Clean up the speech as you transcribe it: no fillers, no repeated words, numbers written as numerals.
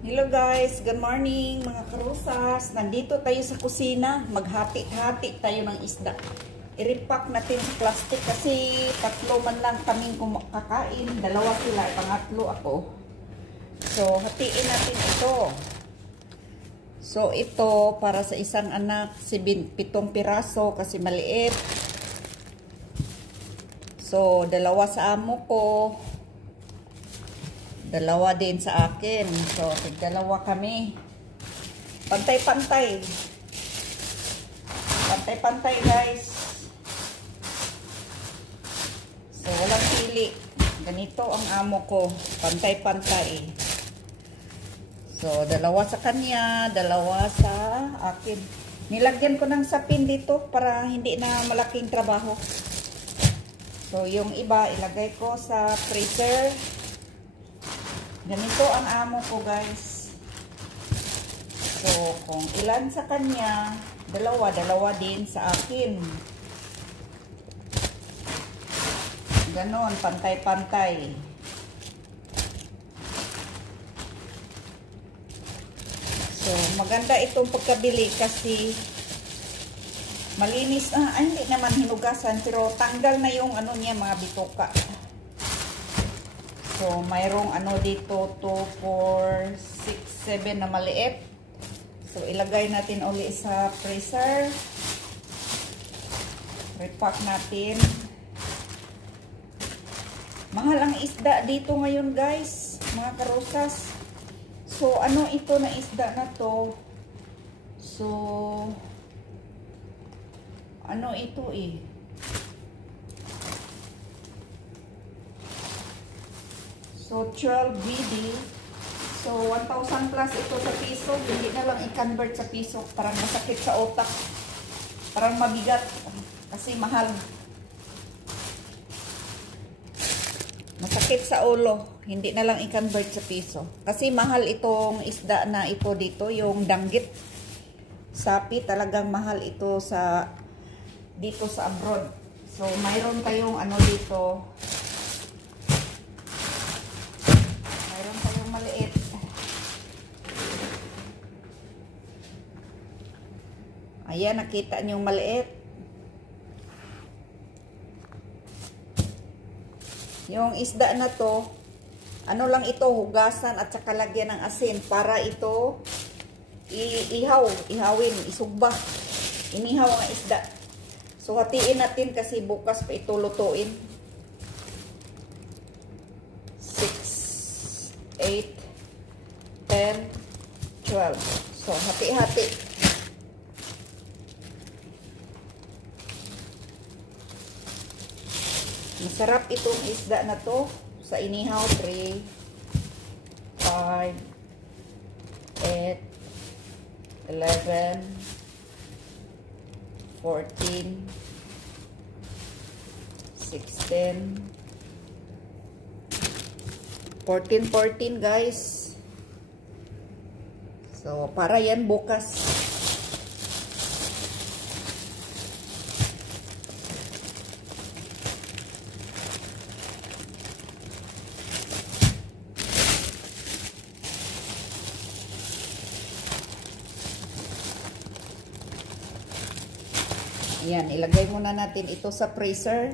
Hello guys, good morning mga karusas. Nandito tayo sa kusina, maghati-hati tayo ng isda. I-repack natin sa plastic kasi tatlo man lang kaming kakain, dalawa sila, pangatlo ako. So, hatiin natin ito. So, ito para sa isang anak, 7 piraso kasi maliit. So, dalawa sa amo ko. Dalawa din sa akin. So, dalawa kami. Pantay-pantay. Pantay-pantay, guys. So, walang pili. Ganito ang amo ko. Pantay-pantay. So, dalawa sa kanya, dalawa sa akin. Nilagyan ko ng sapin dito para hindi na malaking trabaho. So, yung iba, ilagay ko sa freezer. Ganito ang amo ko, guys. So, kung ilan sa kanya, dalawa din sa akin. Ganon, pantay-pantay. So, maganda itong pagkabili kasi malinis. Hindi naman hinugasan, pero tanggal na yung ano niya, mga bituka. So, mayroong dito, 2, 4, 6, 7 na maliit. So, ilagay natin uli sa freezer. Repack natin. Mahal ang isda dito ngayon, guys. Mga karusas. So, ano ito na isda na to? So, ano ito eh? So, 12 BD. So, 1,000 plus ito sa piso. Hindi na lang i-convert sa piso. Parang masakit sa utak. Parang mabigat. Kasi mahal. Masakit sa ulo. Hindi na lang i-convert sa piso. Kasi mahal itong isda na ito dito. Yung danggit. Sapi. Talagang mahal ito sa dito sa abroad. So, mayroon tayong dito. Maliit. Ayan, nakita niyo yung maliit. Yung isda na to, ano lang ito, hugasan at saka lagyan ng asin para ito ihawin, isugba. Inihaw ang isda. So, hatiin natin kasi bukas pa ito lutuin. 8, 10, 12. So, hati-hati. Masarap itong isda na to sa inihaw. 3, 5, 8, 11, 14, 16, 14 guys. So, para yan bukas. Ayan, ilagay muna natin ito sa freezer.